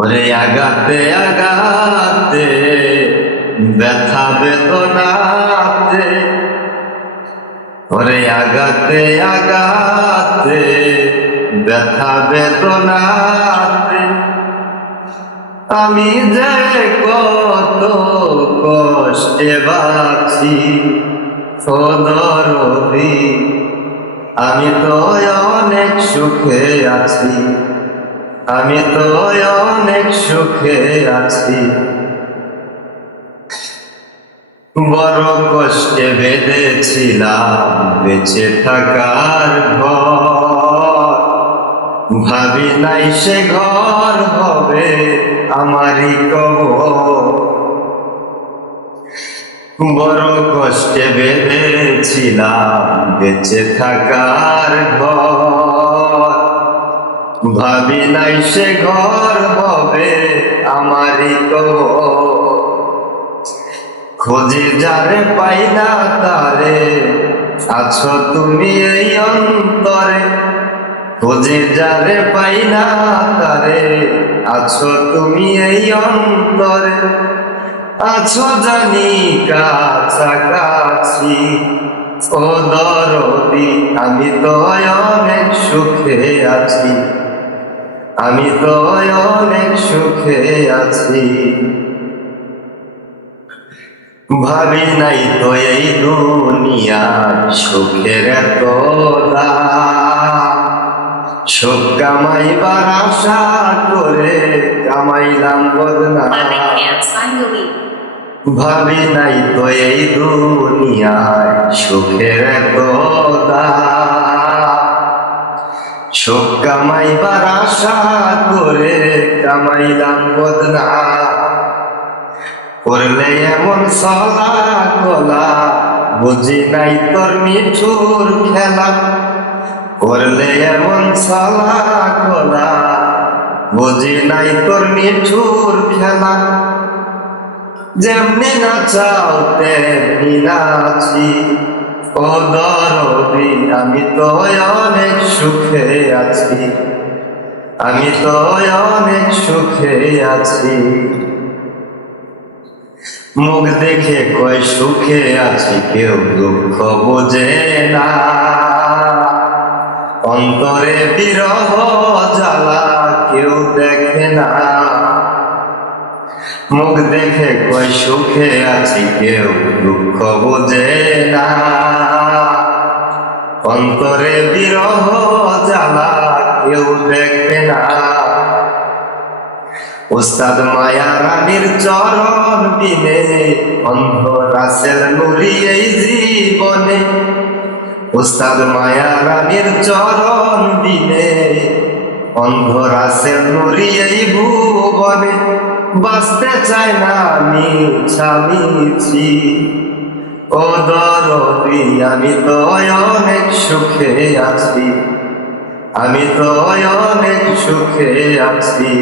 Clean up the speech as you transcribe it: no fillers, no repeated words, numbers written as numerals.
ওরে আগাতে আগাতে ব্যথা বেদনাতে, ওরে আগাতে আগাতে ব্যথা বেদনাতে আমি যে কত কষ্টে বাঁচি ও দরদি, আমি তো অনেক সুখে আছি, আমি তো অনেক সুখে আছি। বড় কষ্টে বেঁধেছিলাম বেঁচে থাকার ঘর, ভাবি নাই সে ঘর হবে আমারই কবর। বড় কষ্টে বেঁধেছিলাম বেঁচে থাকার ঘর, ভাবি নাই সে ঘর হবে আমারই কবর। খোঁজে যারে পাই না তারে আছো তুমি এই অন্তরে, খোঁজে যারে পাই না তারে আছো তুমি এই অন্তরে। আছো জানি কাছাকাছি ও দরদি, আমি তো অনেক সুখে আছি, আমি তো অনেক সুখে আছি। ভাবি নাই তো এই দুনিয়ার সুখের এত দাম, সুখ কামাইবার আশা করে কামাইলাম বদনাম। ভাবি নাই তো এই দুনিয়ায় সুখের এত দাম, সুখ কামাইবার আশা করে কামাইলাম বদনাম। করলে এমন সলা কলা বুঝি নাই তোর মিঠুর খেলা, করলে এমন সলা কলা বুঝি নাই তোর মিঠুর খেলা। যেমনি নাচাও তেমনি নাচি ও দরদি, আমি তো অনেক সুখে আছি, আমি তো অনেক সুখে আছি। মুখ দেখে কয় সুখে আছি, কেউ দুঃখ বোঝে না, অন্তরে বিরহ জ্বালা কেউ দেখে না। মুখ দেখে কয় সুখে আছি, কেউ দুঃখ বোঝে না, অন্তরে বিরহ জ্বালা কেউ দেখে না। উস্তাদ মায়া রানীর চরণ বিনে অন্ধ রাসেল নুরি এই জীবনে, উস্তাদ মায়া রানীর চরণ বিনে অন্ধ রাসেল নুরি এই ভুবনে। বাঁচতে চাই না আমি ছামিছি ও দরদি, আমি তো অনেক সুখে আছি, আমি তো অনেক সুখে আছি।